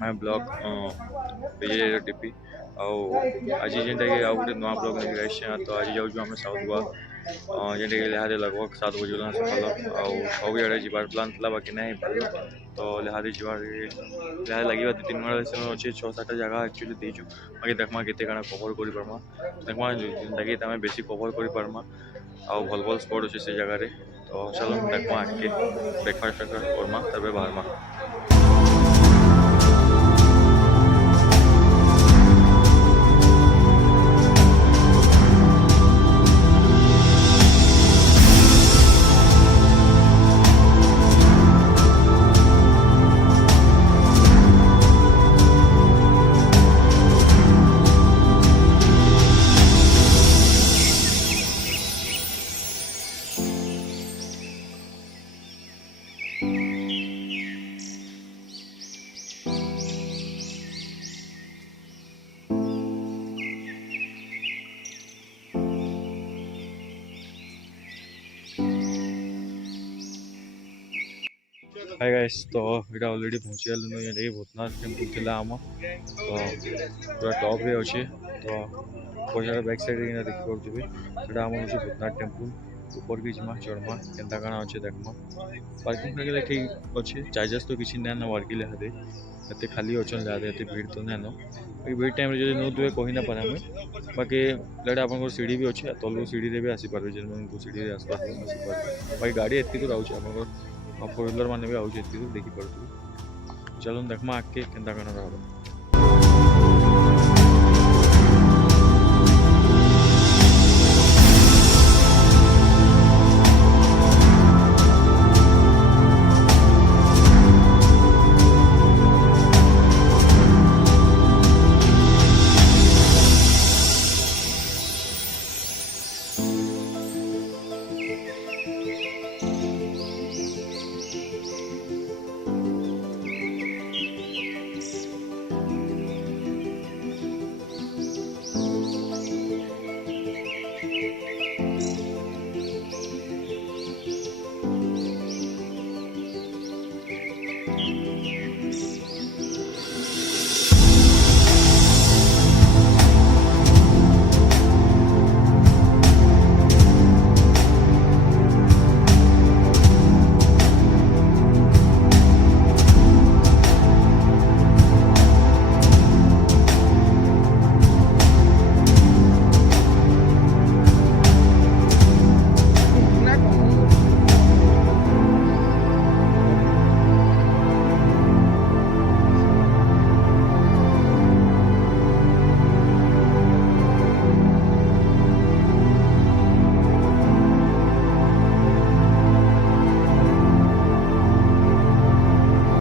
मैं ब्लॉग विजय टीपी आज जेनटा कि आउ गोटे नुआ ब्लॉग नहीं आए तो आज जाऊँ आम साउथ गोवा जेनटा कि लिहादे लगभग 7 बजे सकाल सबुआड़े जबार प्लां था बाकी नहीं पार तो लिहादे जबार लिहादे लगे 2-3 घंटा अच्छे 6-7 जगह एक्चुअली देचु बाकी देखमा केते काଣା कवर कर पारमा देखमा जेनटा कि तमें बेसी कवर कर पारमा आउ भल भल स्पॉट अच्छे से जगह तो चलो देखमा आगे ब्रेकफास्ट करमा तब बाहरमा। हाय गाइस तो ये ऑलरेडी पहुँची गलु ये भूतनाथ टेम्पल थी आम तो पूरा टॉप रे अच्छे तो पछाड़ बैक साइड देखिपे आम हूँ भूतनाथ टेम्पल ऊपर की जिमा चढ़मा केन्ता काଣା अच्छे देखमा पार्किंग वगैरह ठीक अच्छे चार्जेस तो किसी ना वार्की लिहादे एत खाली अच्छा लिहादे एत भीड़ तो नाइन बाकी भीड़ टाइम जो नौथे कही ना पारे हमें बाकी इलाटे आप सीढ़ी भी अच्छे तलू सीढ़ी भी आसीपारे जो सीढ़ी आसपारे बाकी गाड़ी एत दूर आउे आप 4 व्हीलर मैंने भी आउे एत दूर देखिपे चलो देखमा आगे केन्ता काଣା रहा।